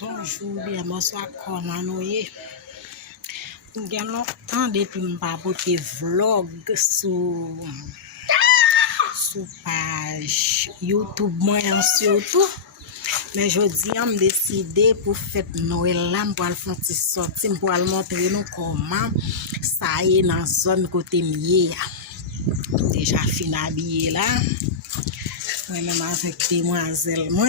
Bonjour, bien, bonsoir, comment nous y Gen longtemps depuis m'pa pote vlog sur page YouTube moi surtout. Mais jodi am décidé pour fête Noël là pour faire petit sorti pour montrer nous comment ça est dans zone côté mié. Déjà fin habillé là. Moi même avec demoiselle moi.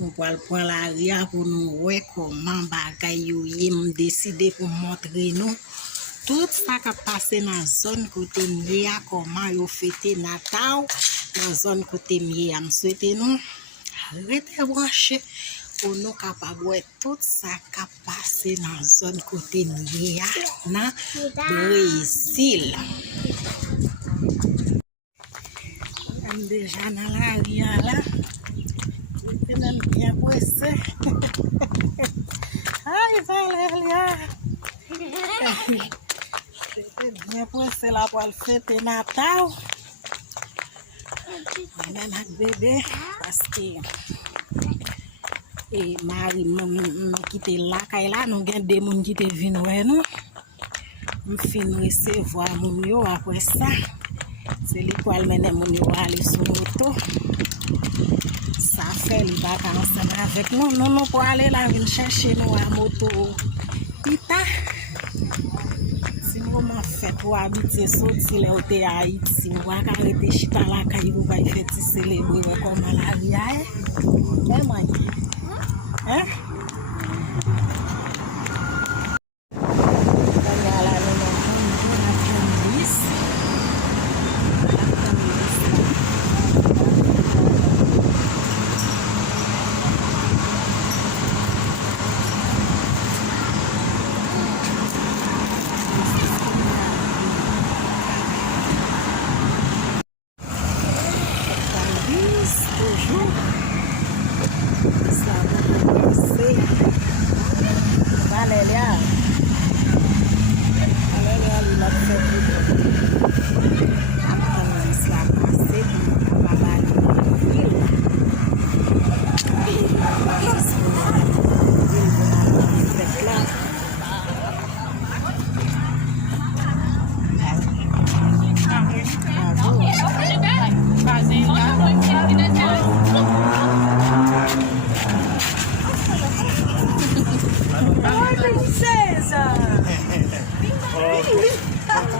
Nous allons prendre la ria pour nous voir comment bagay yo yé décidé pour montrer nous tout ça qui passe dans la zone côté mié, comment yo fêté Natal dans la zone côté mié. Je souhaite nous rester branchés pour nous capables voir tout ça qui passe dans la zone côté mié dans Brésil. On est déjà dans la ria là. Même bien pressé. Aïe, Valéria. J'étais bien pressé là pour le fêter Natal. Même avec bébé, parce que et Marie m'a quitté là, là, nous avons des gens qui sont venus nous. Nous finissons recevoir mon yo après ça. C'est l'école mener mon yo aller sur moto. Ça fait les vacances avec nous. Nous pour aller là, venir chercher nous à moto. Pita. Si vous m'en faites pour habiter, sortir là, au Haïti, vous allez arrêter chita là, quand vous allez faire célébrer comme la vie. Hein?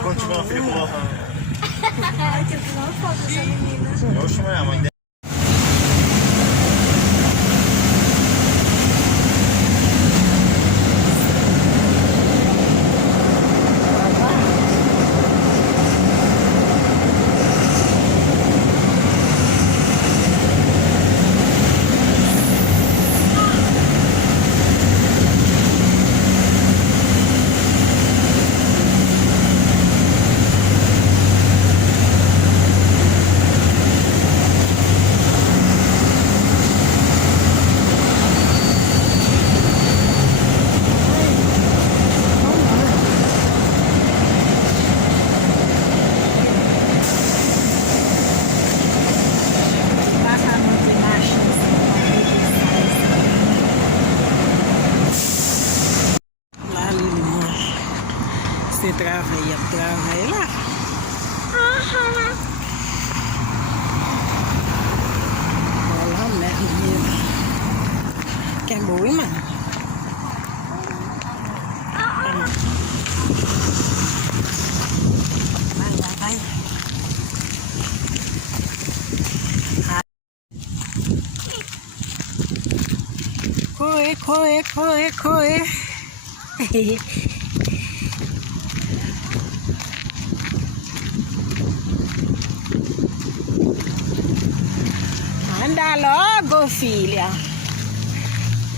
Continua filmando. Ai, tem que tirar uma foto dessa menina. Oxe, mas a mãe dela. Você travaille là. Voilà, merveilleux. Quel beau oui, man. Corre. Anda logo, filha.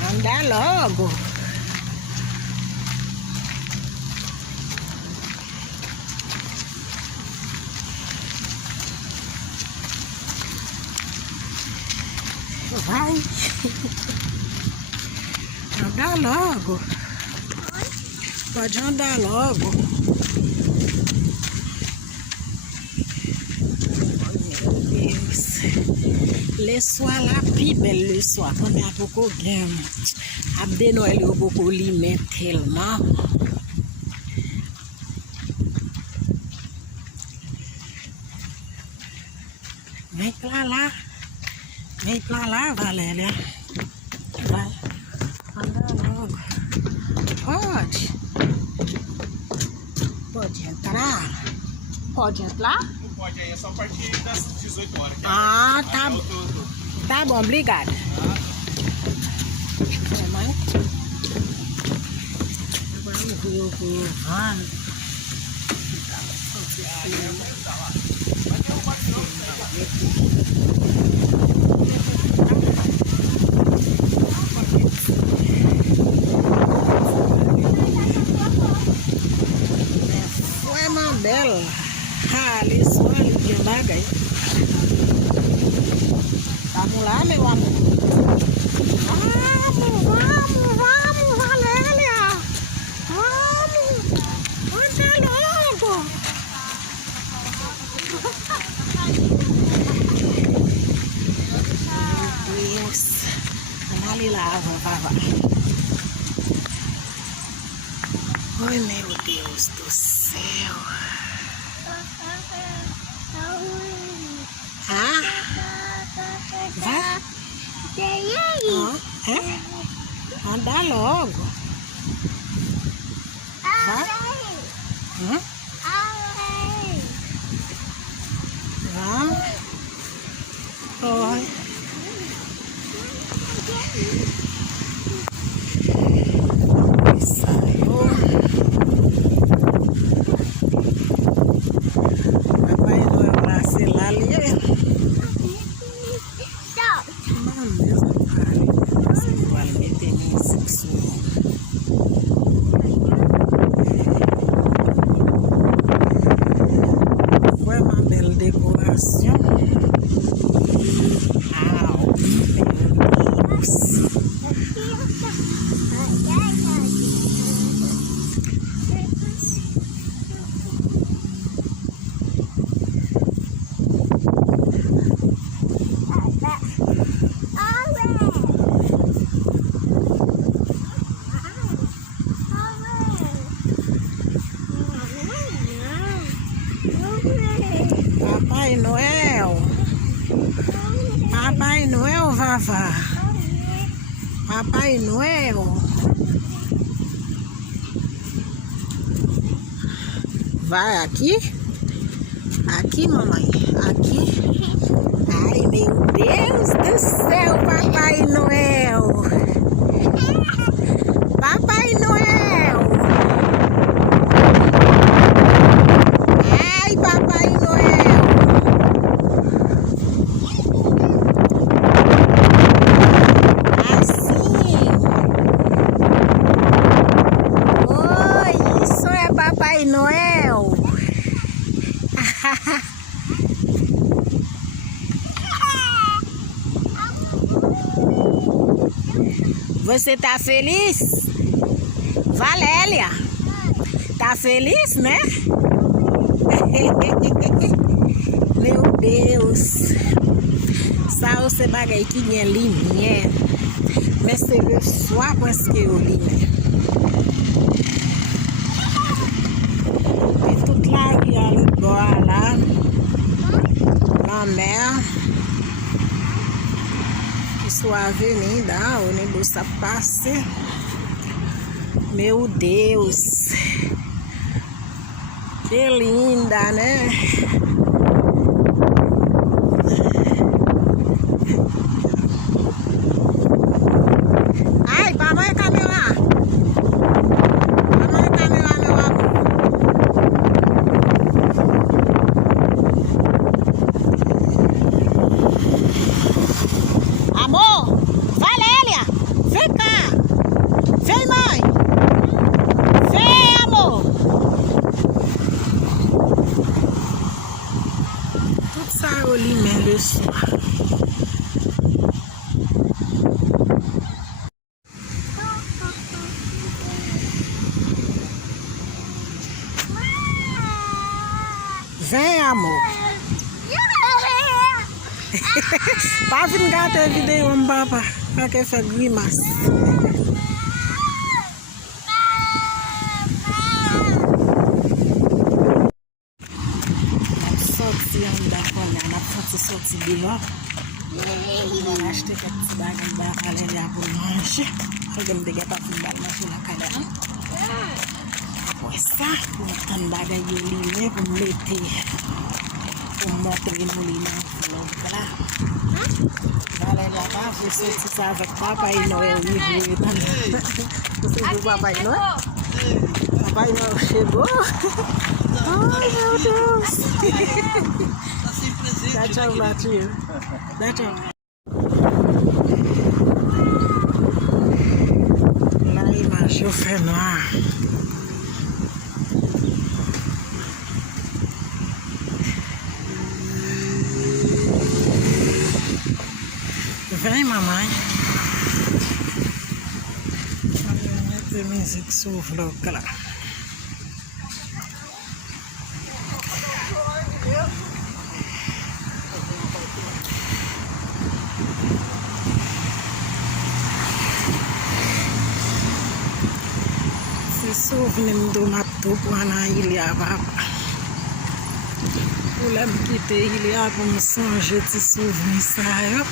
Anda logo. Vai. Anda logo. Pode andar logo. Meu Deus. Le soir la pi belle le soir. On a beaucoup game. Abde Noël yo beaucoup li mais tellement. Vem pra lá. Vem pra lá, Valéria. Vai. Anda logo. Pode. Pode entrar. Pode entrar? Não pode aí, é só a partir das 18 horas. Ah, tá bom. Tá bom, obrigada. Mãe. Vamos ver o que vai. Foi uma bela. Ali só ali de bagay. Vamos lá, meu amor. Vamos, Valéria. Vamos. Anda logo. Meu Deus. Vamos ali lá, vavá. Ai, meu Deus do céu. Ah? Vai? É? Anda logo. Vai? Vamos. Oi. Saiu. Papai Noel lá, sei lá, ali. Não, Deus não fale. Você vai meter em sexual. Foi uma bela decoração. Au, meu Deus. Papai Noel. Papai Noel, vavá. Papai Noel. Vai aqui? Aqui, mamãe. Aqui. Ai, meu Deus do céu, Papai Noel. Papai Noel. Ai, Papai Noel. Assim. Oi, isso é Papai Noel. Você tá feliz? Valéria, tá feliz, né? Meu Deus. Ça c'est bagay qui vient lumière. Mais c'est le soir parce que au lumière. Et toute la vie à le bord là. Ma mère qui soit venue là, on est de ça passer. Meu Deus. Que linda, né? Ai, papai caminhar. Papai caminhar, meu amor. Amor, Valéria, vem cá. Vem, mãe. Vem, amor. Tout ça au lit, mais le soir. Vem, amor. Pa fin gâte vidéo papa. Ak fait grimace. Sorti en d'accord, on a fait sorti dehors. On a acheté quelques petits bagages à aller pour manger. Regarde des gars pas fin manger la calme. Après ça, on a un bagage lié pour mettre pour montrer nous les vlog là. Allez là-bas, je sais ça avec papa et Noël. Oui, c'est papa et Noël. Papa et Noël chez vous. Oh meu Deus! Dá tchau, Matinho. Dá tchau. Lá embaixo o fenoar. Vem, mamãe. Tem música que sofreu, claro. Souvenir do mato na ilha papa. Eu lembro que tem ilha como songe de souvenir saio.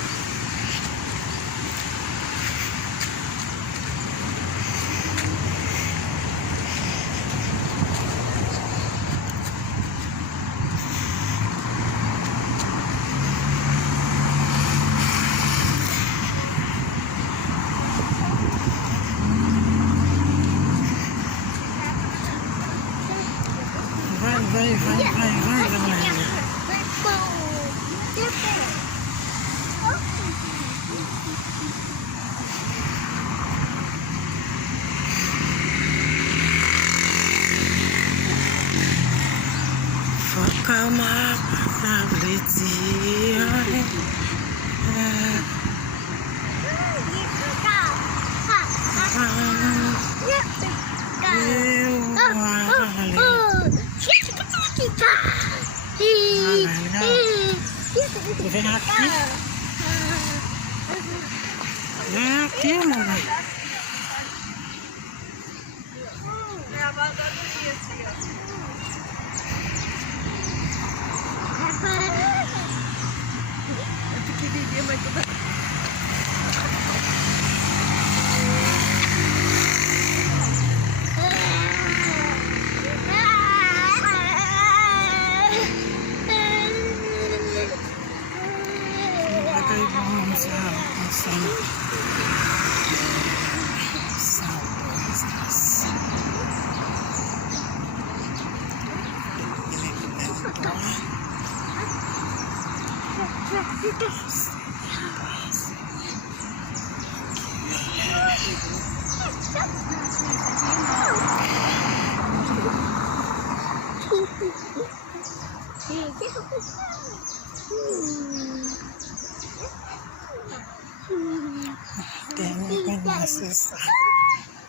Vai, galera. Foca uma tabletinha. Vem aqui. Vem aqui, mamãe. É a vaga do dia, tia. É pequenininha, mas tudo.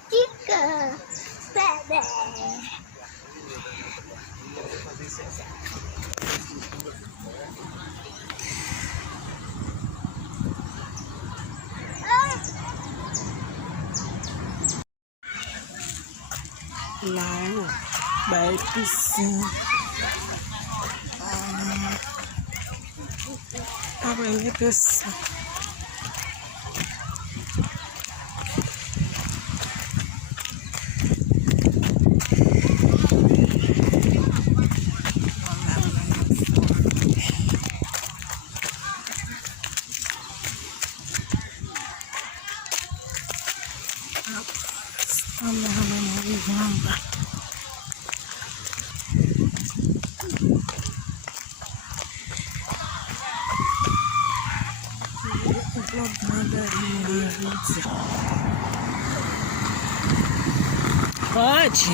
Chica, bebê. Lá, vai piscina. Ah, vai piscina. Pode.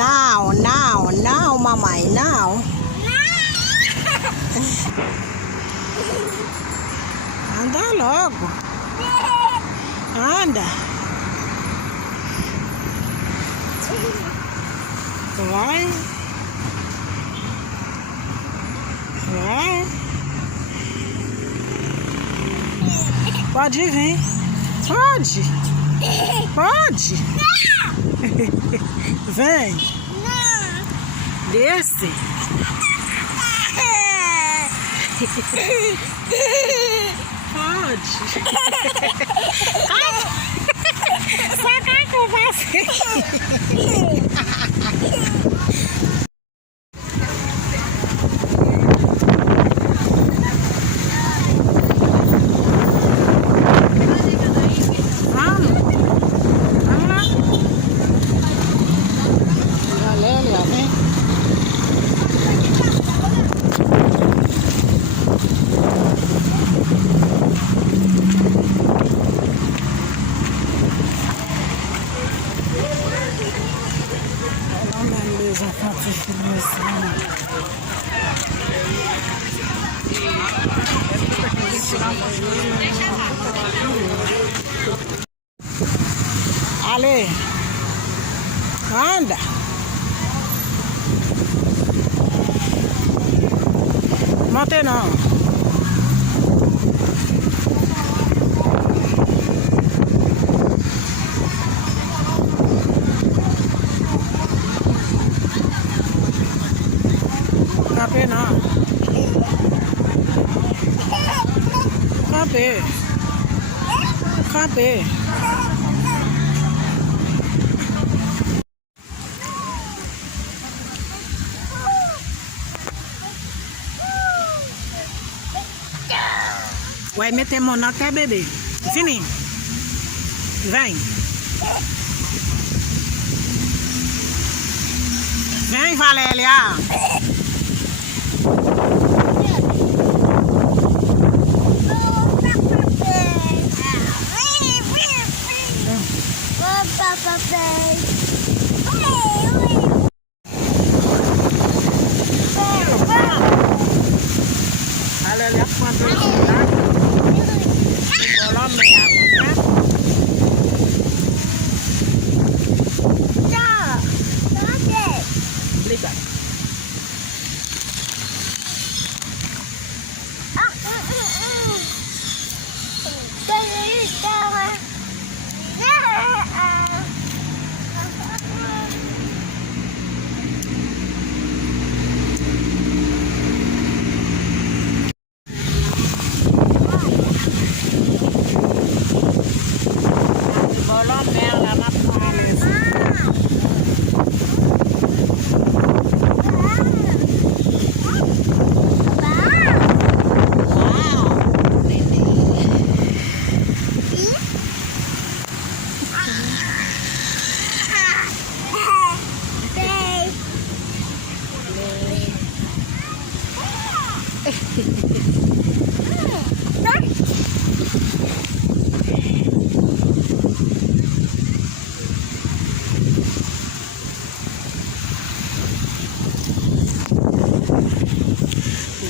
Now, mamãe, now. Anda logo. Anda. Vai. Vai. Pode vir. Pode. Pode. Vem. Desce. Pode. Só cai com você. Les enfants qui filment ça. Allez, anda. Maintenant. Cabe não. Cabe. Cabe. Vai meter mão na cara, bebê. Fini. Vem. Vem, Valéria. Valéria, quando eu chegar, vou lá meia, Obrigada.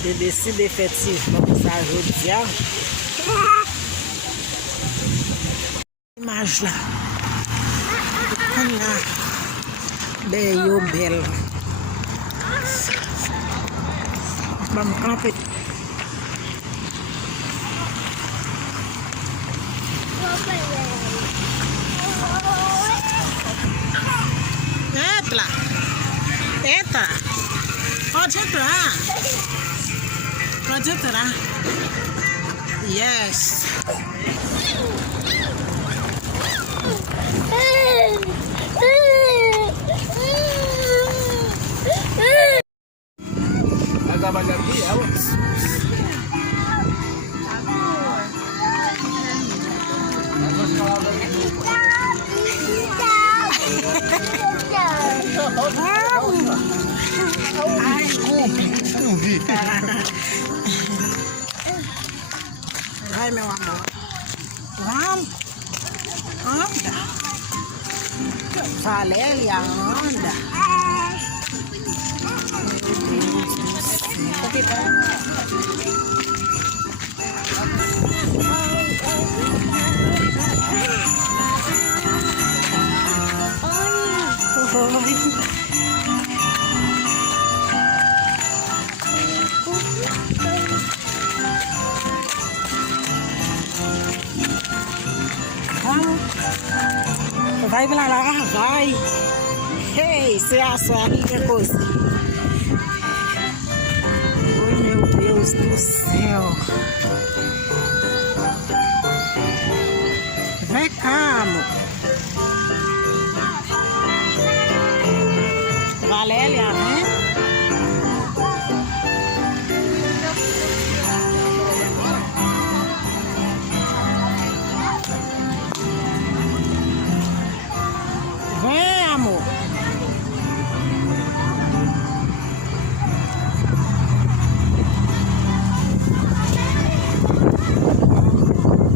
De décider effectivement pour ça aujourd'hui. Image là. On a des yo belles. Bon, camper. Entra. Entra. Pode entrar. Pode entrar. Yes. Vai trabalhar aqui, ela? Ai, desculpe. Vai, meu amor. Vamos. Anda. Valéria anda. Vai pra lá, vai. Ei, você achou aqui que coisa? Oi, meu Deus do céu. Vem cá, amor. Valéria, vem. Vem, amor.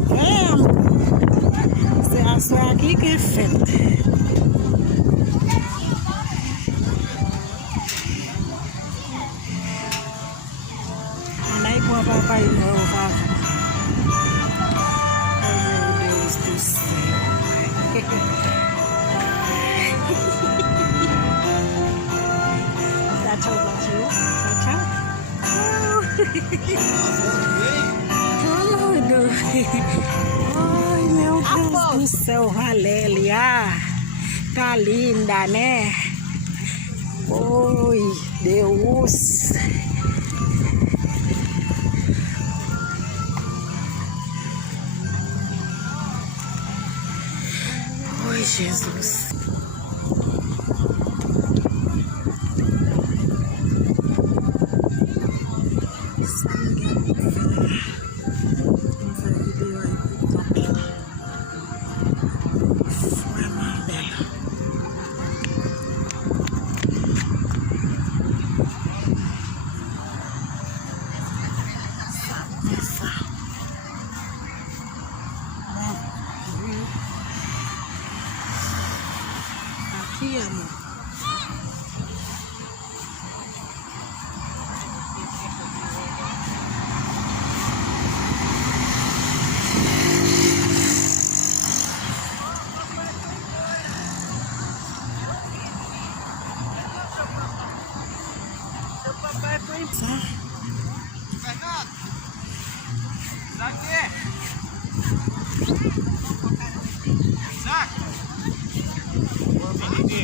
Vem, amor. Você achou aqui que é feito. Aí com a papai nova. Oh, meu Deus do céu. Dá tchau, tchau. Ai, meu Deus do céu, Valéria. Tá linda, né? Oi, Deus. Oi, Jesus. Aqui, amor. Seu papai foi embora. Fernando! Isaac! Isaac! Vem, bebê.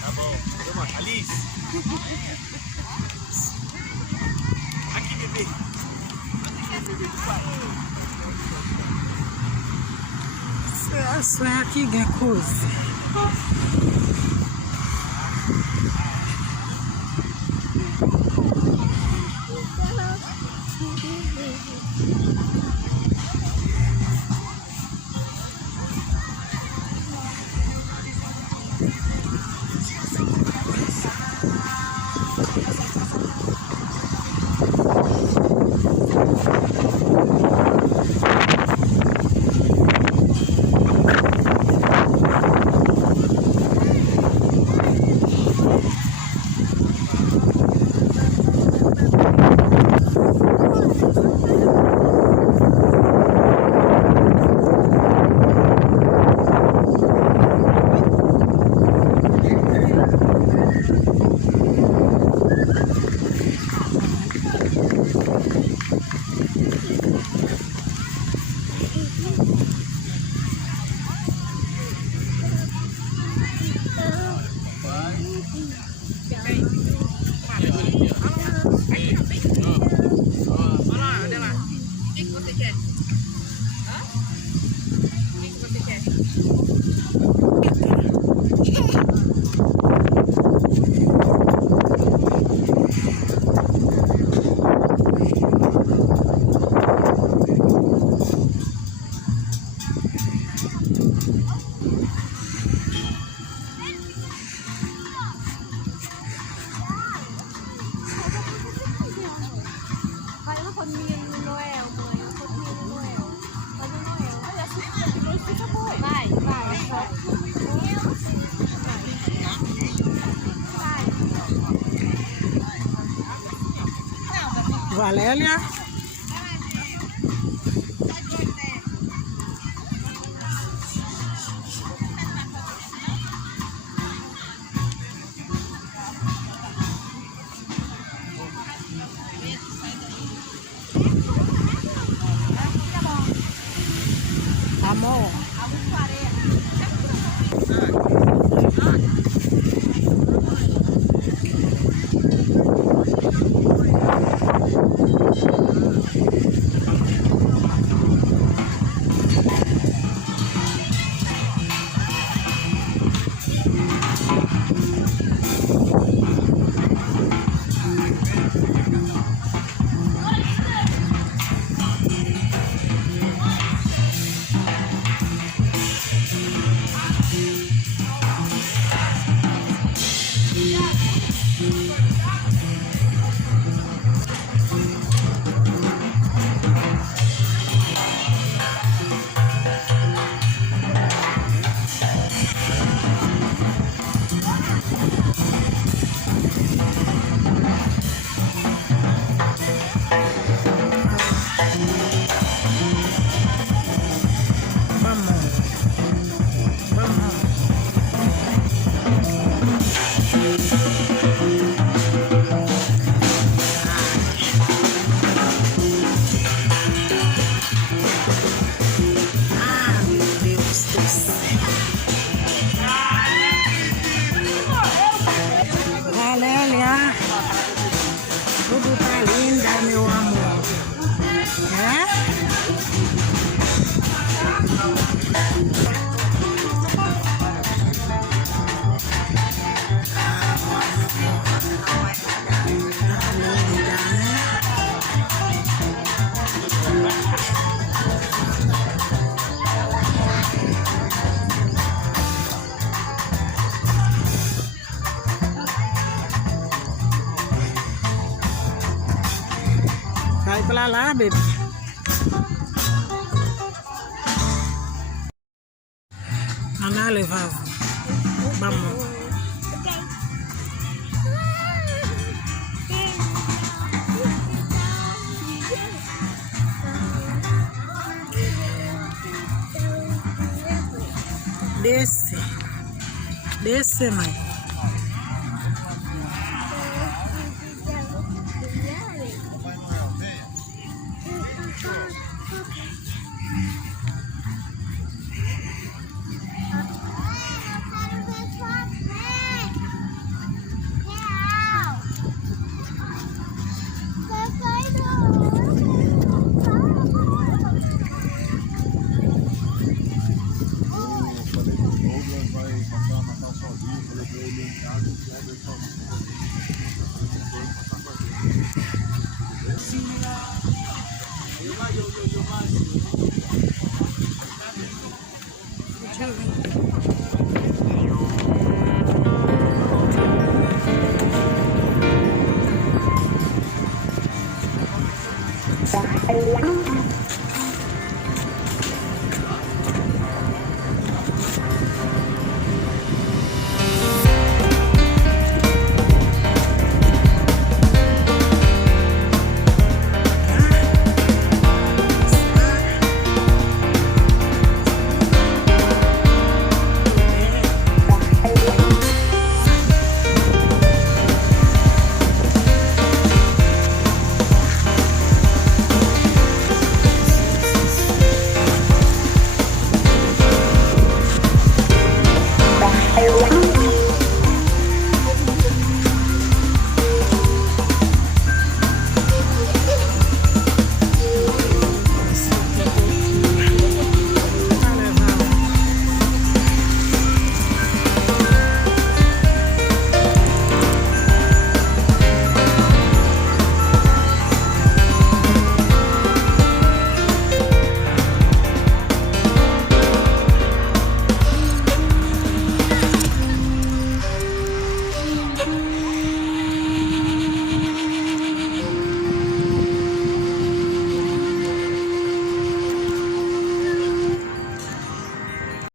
Tá bom. Toma, Alice. Aqui, bebê. Bebê do pai. Isso é aqui que é coisa. Valéria. Amor. Valéria, tudo tá linda, meu amor. Vai pra lá, bebê. Ana levava. Vamos. Desce. Desce, mãe. Yo,